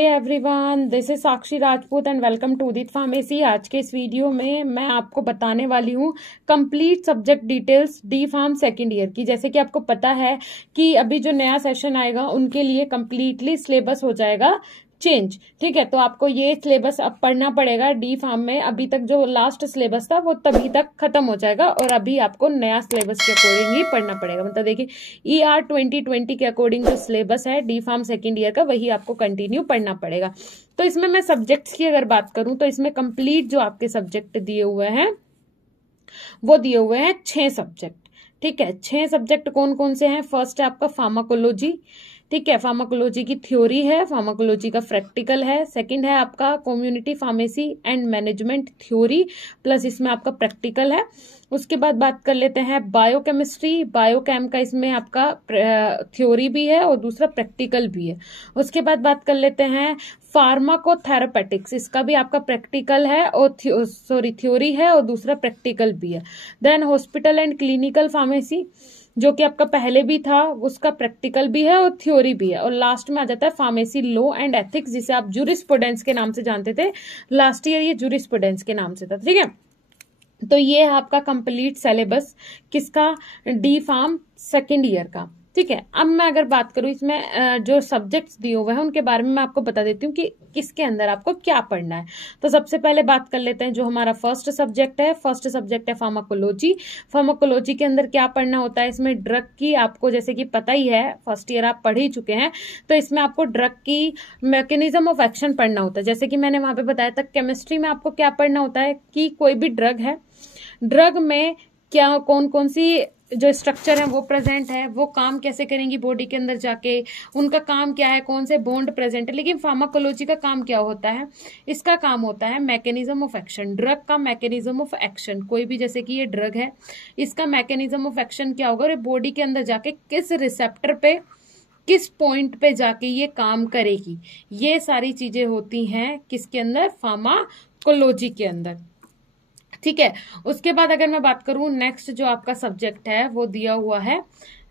Hey everyone, this is Sakshi Rajput and welcome to Udit pharmacy. आज के इस वीडियो में मैं आपको बताने वाली हूँ complete subject details D pharm second year की। जैसे कि आपको पता है कि अभी जो नया सेशन आएगा उनके लिए कंप्लीटली सिलेबस हो जाएगा चेंज। ठीक है, तो आपको ये सिलेबस अब पढ़ना पड़ेगा डी फार्म में। अभी तक जो लास्ट सिलेबस था वो तभी तक खत्म हो जाएगा और अभी आपको नया सिलेबस के अकॉर्डिंग ही पढ़ना पड़ेगा। मतलब देखिए ER 2020 के अकॉर्डिंग जो सिलेबस है डी फार्म सेकेंड ईयर का वही आपको कंटिन्यू पढ़ना पड़ेगा। तो इसमें मैं सब्जेक्ट्स की अगर बात करूं तो इसमें कंप्लीट जो आपके सब्जेक्ट दिए हुए हैं वो दिए हुए हैं 6 सब्जेक्ट। ठीक है, 6 सब्जेक्ट कौन कौन से हैं? फर्स्ट है आपका फार्माकोलॉजी। ठीक है, फार्माकोलॉजी की थ्योरी है, फार्माकोलॉजी का प्रैक्टिकल है। सेकंड है आपका community pharmacy and management theory plus इसमें आपका प्रैक्टिकल है। उसके बाद बात कर लेते हैं बायोकेमिस्ट्री। बायोकेम का इसमें आपका थ्योरी भी है और दूसरा प्रैक्टिकल भी है। उसके बाद बात कर लेते हैं फार्माकोथेरापेटिक्स। इसका भी आपका प्रैक्टिकल है और थ्योरी है और दूसरा प्रैक्टिकल भी है। Then hospital and clinical pharmacy जो कि आपका पहले भी था, उसका प्रैक्टिकल भी है और थ्योरी भी है। और लास्ट में आ जाता है फार्मेसी लॉ एंड एथिक्स जिसे आप जूरिस्प्रूडेंस के नाम से जानते थे। लास्ट ईयर ये जूरिस्प्रूडेंस के नाम से था। ठीक है, तो ये है आपका कंप्लीट सिलेबस किसका? डी फार्म सेकेंड ईयर का। ठीक है, अब मैं अगर बात करूं इसमें जो सब्जेक्ट्स दिए हुए हैं उनके बारे में मैं आपको बता देती हूँ कि किसके अंदर आपको क्या पढ़ना है। तो सबसे पहले बात कर लेते हैं जो हमारा फर्स्ट सब्जेक्ट है। फर्स्ट सब्जेक्ट है फार्माकोलॉजी। फार्माकोलॉजी के अंदर क्या पढ़ना होता है? इसमें ड्रग की आपको जैसे कि पता ही है, फर्स्ट ईयर आप पढ़ ही चुके हैं, तो इसमें आपको ड्रग की मैकेनिज्म ऑफ एक्शन पढ़ना होता है। जैसे कि मैंने वहां पे बताया था केमिस्ट्री में आपको क्या पढ़ना होता है कि कोई भी ड्रग है, ड्रग में क्या कौन कौन सी जो स्ट्रक्चर है वो प्रेजेंट है, वो काम कैसे करेंगी बॉडी के अंदर जाके, उनका काम क्या है, कौन से बॉन्ड प्रेजेंट है। लेकिन फार्माकोलॉजी का काम क्या होता है? इसका काम होता है मैकेनिज्म ऑफ एक्शन, ड्रग का मैकेनिज्म ऑफ एक्शन। कोई भी जैसे कि ये ड्रग है, इसका मैकेनिज्म ऑफ एक्शन क्या होगा और बॉडी के अंदर जाके किस रिसेप्टर पे, किस पॉइंट पे जाके ये काम करेगी, ये सारी चीजें होती हैं किसके अंदर? फार्माकोलॉजी के अंदर। ठीक है, उसके बाद अगर मैं बात करूं नेक्स्ट जो आपका सब्जेक्ट है वो दिया हुआ है।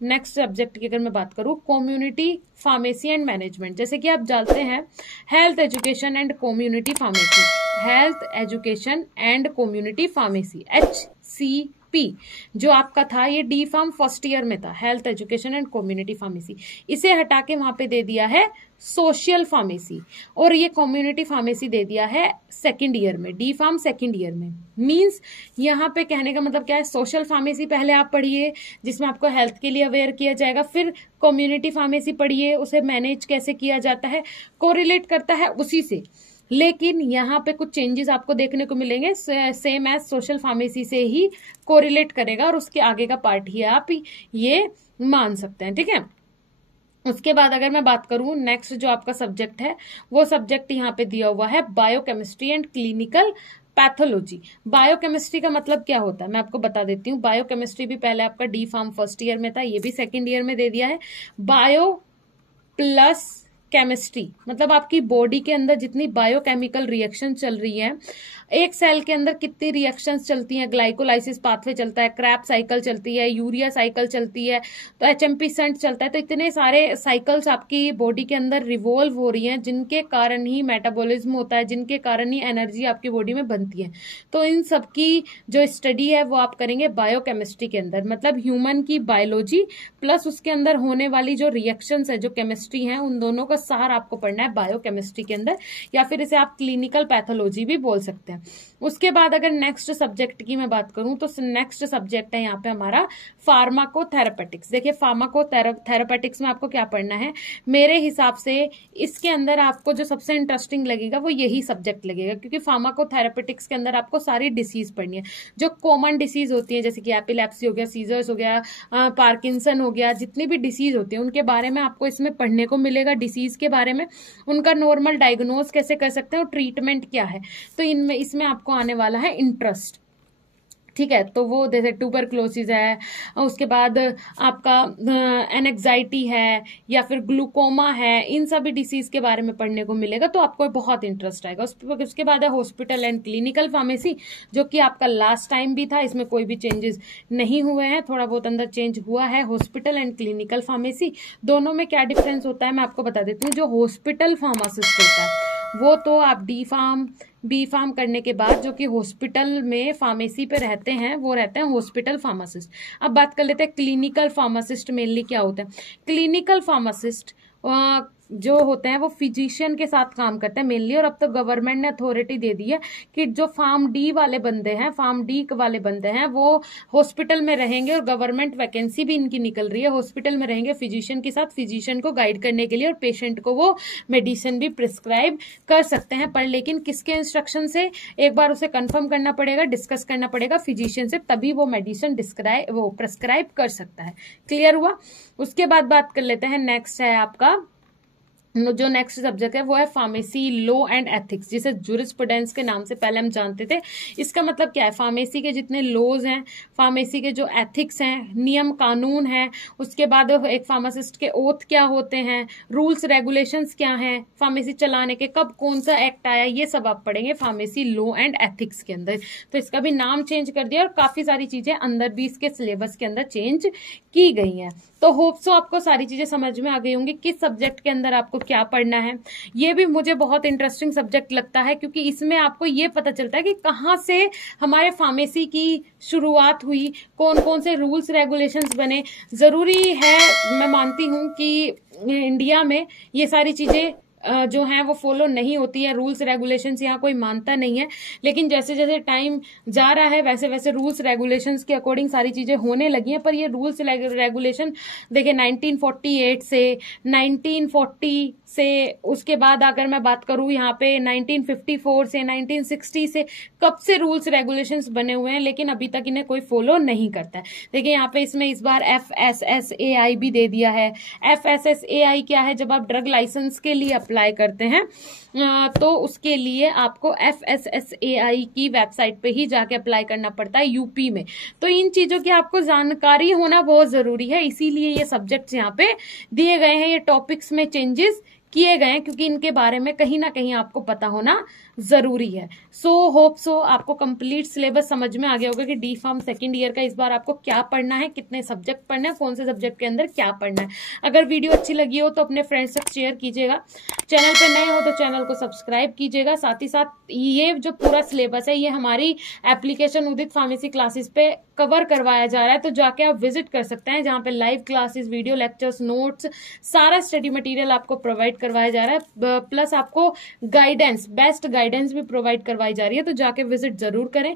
नेक्स्ट सब्जेक्ट की अगर मैं बात करूं कम्युनिटी फार्मेसी एंड मैनेजमेंट। जैसे कि आप जानते हैं health education and community pharmacy, health education and community pharmacy HCP जो आपका था ये डी फार्म फर्स्ट ईयर में था, health education and community pharmacy. इसे हटा के वहां पे दे दिया है सोशल फार्मेसी और ये कम्युनिटी फार्मेसी दे दिया है सेकंड ईयर में, डी फार्म सेकंड ईयर में। मींस यहाँ पे कहने का मतलब क्या है? सोशल फार्मेसी पहले आप पढ़िए जिसमें आपको हेल्थ के लिए अवेयर किया जाएगा, फिर कम्युनिटी फार्मेसी पढ़िए, उसे मैनेज कैसे किया जाता है, कोरिलेट करता है उसी से। लेकिन यहाँ पे कुछ चेंजेस आपको देखने को मिलेंगे, सेम एज सोशल फार्मेसी से ही कोरिलेट करेगा और उसके आगे का पार्ट ही आप ये मान सकते हैं। ठीक है, उसके बाद अगर मैं बात करूं नेक्स्ट जो आपका सब्जेक्ट है वो सब्जेक्ट यहाँ पे दिया हुआ है biochemistry and clinical pathology. Biochemistry का मतलब क्या होता है मैं आपको बता देती हूँ। बायोकेमिस्ट्री भी पहले आपका डी फार्म फर्स्ट ईयर में था, ये भी सेकेंड ईयर में दे दिया है। बायो प्लस केमिस्ट्री मतलब आपकी बॉडी के अंदर जितनी बायोकेमिकल रिएक्शन चल रही है, एक सेल के अंदर कितनी रिएक्शंस चलती हैं, ग्लाइकोलाइसिस पाथवे चलता है, क्रैप साइकिल चलती है, यूरिया साइकिल चलती है, तो HMP सेंट चलता है, तो इतने सारे साइकिल्स आपकी बॉडी के अंदर रिवॉल्व हो रही हैं जिनके कारण ही मेटाबॉलिज्म होता है, जिनके कारण ही एनर्जी आपकी बॉडी में बनती है। तो इन सबकी जो स्टडी है वो आप करेंगे बायोकेमिस्ट्री के अंदर, मतलब ह्यूमन की बायोलॉजी प्लस उसके अंदर होने वाली जो रिएक्शंस है, जो केमिस्ट्री है, उन दोनों का सार आपको पढ़ना है बायोकेमिस्ट्री के अंदर, या फिर इसे आप क्लिनिकल पैथोलॉजी भी बोल सकते हैं। उसके बाद अगर नेक्स्ट सब्जेक्ट की मैं बात करूं तो नेक्स्ट सब्जेक्ट है यहाँ पे हमारा फार्माकोथेरापेटिक्स। देखिए फार्माकोथेरापेटिक्स में आपको क्या पढ़ना है? मेरे हिसाब से इसके अंदर आपको जो सबसे इंटरेस्टिंग लगेगा वो यही सब्जेक्ट लगेगा, क्योंकि फार्माकोथेरापेटिक्स के अंदर आपको सारी डिसीज पढ़नी है जो कॉमन डिसीज होती है, जैसे कि एपिलेप्सी हो गया, सीजर्स हो गया, पार्किंसन हो गया, जितनी भी डिसीज होती है उनके बारे में आपको इसमें पढ़ने को मिलेगा। डिसीज के बारे में, उनका नॉर्मल डायग्नोज कैसे कर सकते हैं और ट्रीटमेंट क्या है, तो इनमें इसमें आपको आने वाला है इंटरेस्ट। ठीक है। तो वो जैसे ट्यूबरक्लोसिस है, उसके बाद आपका एनेक्साइटी है या फिर ग्लूकोमा है, इन सभी डिसीज के बारे में पढ़ने को मिलेगा, तो आपको बहुत इंटरेस्ट आएगा। उसके बाद है हॉस्पिटल एंड क्लिनिकल फार्मेसी, जो कि आपका लास्ट टाइम भी था, इसमें कोई भी चेंजेस नहीं हुए हैं, थोड़ा बहुत अंदर चेंज हुआ है। हॉस्पिटल एंड क्लिनिकल फार्मेसी दोनों में क्या डिफरेंस होता है मैं आपको बता देती हूँ। जो हॉस्पिटल फार्मासिस्ट होता है वो तो आप डी फार्म बी फार्म करने के बाद जो कि हॉस्पिटल में फार्मेसी पे रहते हैं वो रहते हैं हॉस्पिटल फार्मासिस्ट। अब बात कर लेते हैं क्लिनिकल फार्मासिस्ट मेनली क्या होता है। क्लिनिकल फार्मासिस्ट जो होते हैं वो फिजिशियन के साथ काम करते हैं मेनली, और अब तो गवर्नमेंट ने अथॉरिटी दे दी है कि जो फार्म डी वाले बंदे हैं, फार्म डी वाले बंदे हैं, वो हॉस्पिटल में रहेंगे, और गवर्नमेंट वैकेंसी भी इनकी निकल रही है, हॉस्पिटल में रहेंगे फिजिशियन के साथ, फिजिशियन को गाइड करने के लिए, और पेशेंट को वो मेडिसिन भी प्रिस्क्राइब कर सकते हैं। पर लेकिन किसके इंस्ट्रक्शन से, एक बार उसे कंफर्म करना पड़ेगा, डिस्कस करना पड़ेगा फिजिशियन से, तभी वो मेडिसिन प्रिस्क्राइब कर सकता है। क्लियर हुआ। उसके बाद बात कर लेते हैं, नेक्स्ट है आपका जो नेक्स्ट सब्जेक्ट है वो है फार्मेसी लॉ एंड एथिक्स, जिसे जूरिस्प्रूडेंस के नाम से पहले हम जानते थे। इसका मतलब क्या है, फार्मेसी के जितने लॉज हैं, फार्मेसी के जो एथिक्स हैं, नियम कानून हैं, उसके बाद एक फार्मासिस्ट के ओथ क्या होते हैं, रूल्स रेगुलेशंस क्या हैं, फार्मेसी चलाने के कब कौन सा एक्ट आया, ये सब आप पढ़ेंगे फार्मेसी लॉ एंड एथिक्स के अंदर। तो इसका भी नाम चेंज कर दिया और काफी सारी चीजें अंदर भी इसके सिलेबस के अंदर चेंज की गई हैं। तो होप सो आपको सारी चीजें समझ में आ गई होंगी किस सब्जेक्ट के अंदर आपको क्या पढ़ना है। ये भी मुझे बहुत इंटरेस्टिंग सब्जेक्ट लगता है, क्योंकि इसमें आपको ये पता चलता है कि कहाँ से हमारे फार्मेसी की शुरुआत हुई, कौन कौन से रूल्स रेगुलेशंस बने। जरूरी है, मैं मानती हूँ कि इंडिया में ये सारी चीजें जो है वो फॉलो नहीं होती है, रूल्स रेगुलेशंस यहाँ कोई मानता नहीं है, लेकिन जैसे जैसे टाइम जा रहा है वैसे वैसे रूल्स रेगुलेशंस के अकॉर्डिंग सारी चीजें होने लगी हैं। पर ये रूल्स रेगुलेशन देखिए 1948 से 1940 से, उसके बाद अगर मैं बात करूं यहाँ पे 1954 से 1960 से, कब से रूल्स रेगुलेशंस बने हुए हैं, लेकिन अभी तक इन्हें कोई फॉलो नहीं करता है। देखिए यहाँ पे इसमें इस बार FSSAI भी दे दिया है। FSSAI क्या है, जब आप ड्रग लाइसेंस के लिए अप्लाई करते हैं तो उसके लिए आपको FSSAI की वेबसाइट पे ही जाके अप्लाई करना पड़ता है यूपी में। तो इन चीजों की आपको जानकारी होना बहुत जरूरी है, इसीलिए ये सब्जेक्ट्स यहाँ पे दिए गए हैं, ये टॉपिक्स में चेंजेस किए गए हैं, क्योंकि इनके बारे में कहीं ना कहीं आपको पता होना जरूरी है। सो होप सो आपको कंप्लीट सिलेबस समझ में आ गया होगा कि डी फार्म सेकेंड ईयर का इस बार आपको क्या पढ़ना है, कितने सब्जेक्ट पढ़ना है, कौन से सब्जेक्ट के अंदर क्या पढ़ना है। अगर वीडियो अच्छी लगी हो तो अपने फ्रेंड्स तक शेयर कीजिएगा, चैनल पर नए हो तो चैनल को सब्सक्राइब कीजिएगा। साथ ही साथ ये जो पूरा सिलेबस है ये हमारी एप्लीकेशन उदित फार्मेसी क्लासेस पे कवर करवाया जा रहा है, तो जाके आप विजिट कर सकते हैं, जहां पे live classes, video lectures, notes, सारा स्टडी मटेरियल आपको प्रोवाइड करवाया जा रहा है, प्लस आपको गाइडेंस, बेस्ट गाइडेंस भी प्रोवाइड करवाई जा रही है, तो जाके विजिट जरूर करें।